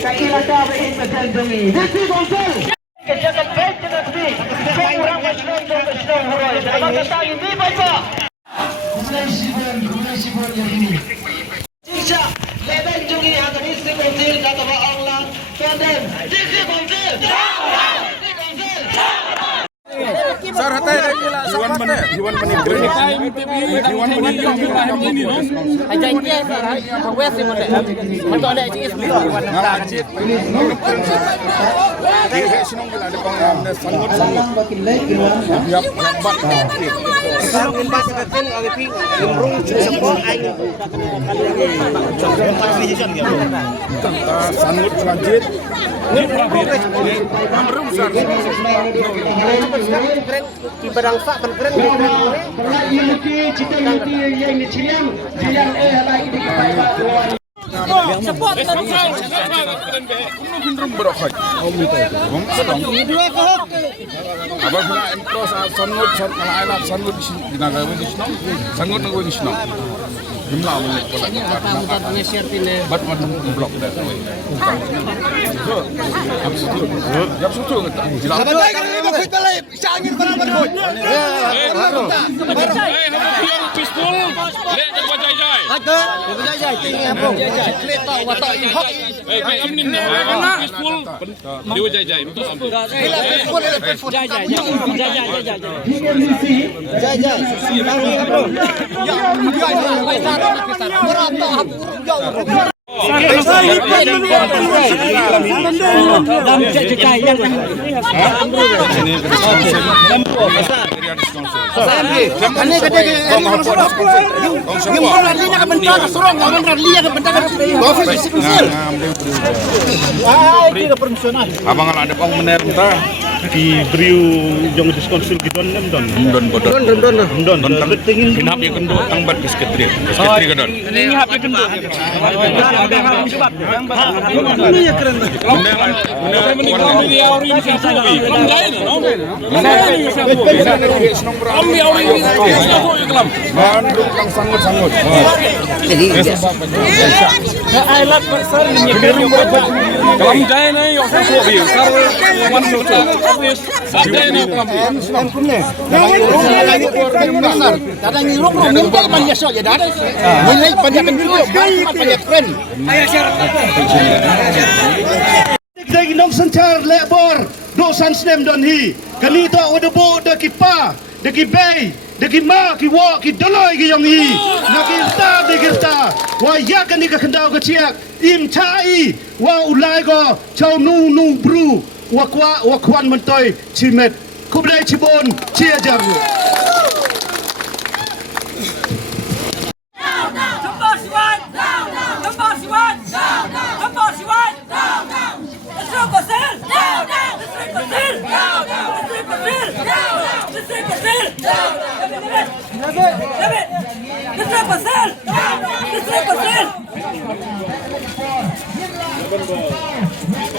kakilaka berintendungi. Desi Gonsel. Kejalan baik dengan sini. Kurang macam macam huruf. Dalam kata ini baca. Kumulai yang ini. Jika leben jungi ada Desi Gonsel kata Allah. Kemudian Desi Gonsel. Sir, hati Iwan menit. Ajaib dia West ni mana? Untuk ada JS ni. Sinong gila ada pangam sangat. Yap, lambat. Kalau imbas katen agak imrung semua aing. Sangat selanjut. Imrung sar. Keren di barang sak keren. Cita yang diciriam, yang lagi di Cepat tadi. Cenderung berokok. Dua kohok. Abang nak empros sangut kalau anak sangut di negara ini sangut negara ini. Jumlah menit pula. Bukan Malaysia pine. Bat mana blok dah. So, jap sutu kita. Sabar kali mau fit balik. Sangin barang berkut. Pistol, lek ke bajai jai. Ada, jai tinggi apa? Klik tak watak hok. Ini nak pistol, dia jai jai betul sampai. Abang ada pang menerta di Brio jong diskonsul gitu nem don tingin kinap ya kendo ang bat bisketri kedon Ini HP kendo. Ini ya keren. Bandung kang sangut-sangut. Jadi Ailat besar ni kelam jai ni yang sesuatu ni. Kawan sudah habis. Ada ni kelam. kadang ngiruk minta banyak so ya dah. Nilai banyak dulu, banyak keren. Dagi nong sencar lebor dosan snem don hi. Kani to odobo de kipa, de kibei, de kima, ki wo, ki doloi ki yong hi. Naki sta de kita. Wa ya kani ka kendau ka chiak. Im chai wa ulai go chau nu bru. Wa kwan mentoi chimet. Kublai cibon chia jaru.